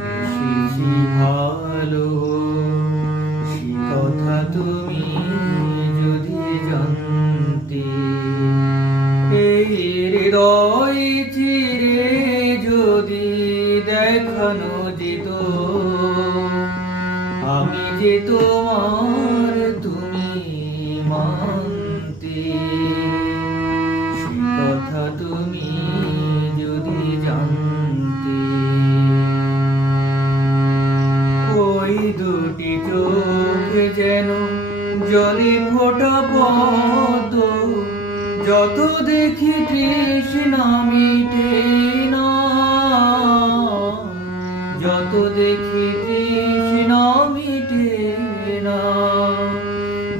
বেশি ভালো, সে কথা তুমি যদি জানতে। এই হৃদয় চিরে যদি দেখানো যেত আমি যে তোমার, তুমি মানতে। সে কথা তুমি যদি জানতে। ওই দুটি চোখ যেন জলে ফোটা পদ্ম, যত দেখি তৃষ্ণা মিটে না, যত দেখি তৃষ্ণা মিটে না।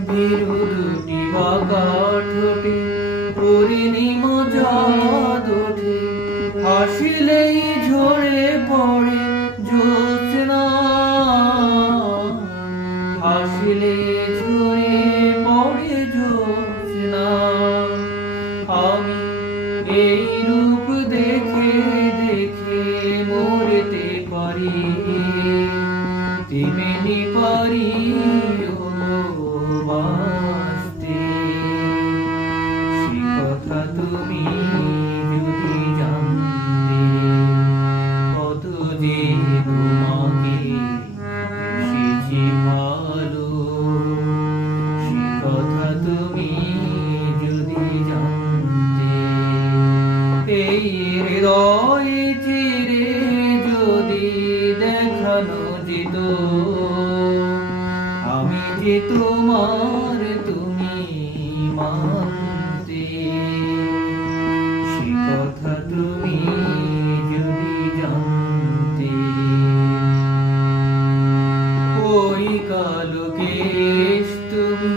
ভীরু দুটি বাঁকা ঠোঁটে পূর্ণিমা চাঁদ ওঠে, হাসিলেই ঝরে পড়ে জ্যোৎস্না, হাসিলে ঝরে পড়ে জ্যোৎস্না। আমি এই রূপ দেখে দেখে মরতে পারি, তেমনি পারি বাঁচতে। সে কথা তুমি যদি জানতে, কত যে তোমাকে বেশি ভালো, সে কথা তুমি যদি জানতে। এই হৃদয় চিরে যদি দেখানো যেত আমি যে তোমার, তুমি মানতে। সে কথা তুমি যদি জানতে। ওই কালো কেশ তুমি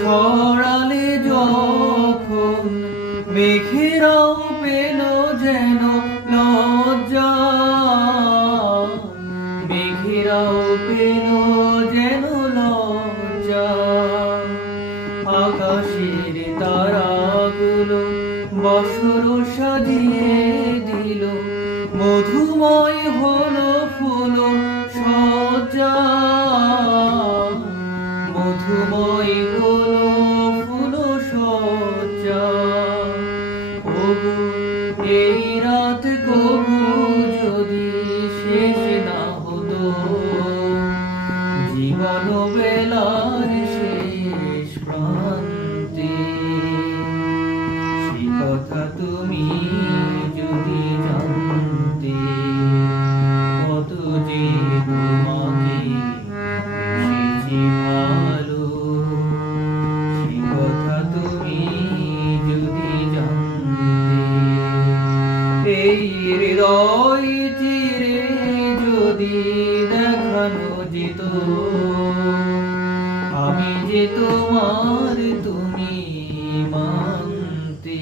ছড়ালে যখন, মেঘেরাও পেল যেন লজ্জা, মেঘেরাও পেল যেন লজ্জা। আকাশের তারাগুলো বসর সাজিয়ে দিল, মধুময় হলো ফুল সজ্জা, মধুময় হলো ফুল সজ্জা। ওগো এই রাত কবু যদি শেষ না হতো, জীবন বেলার শেষ প্রান্তে। সে কথা তুমি যদি জানতে, কত যে তোমাকে বেশি ভালো, সে কথা তুমি যদি জানতে। এই হৃদয় চিরে যদি দেখানো যেত আমি যে তোমার, তুমি মানতে।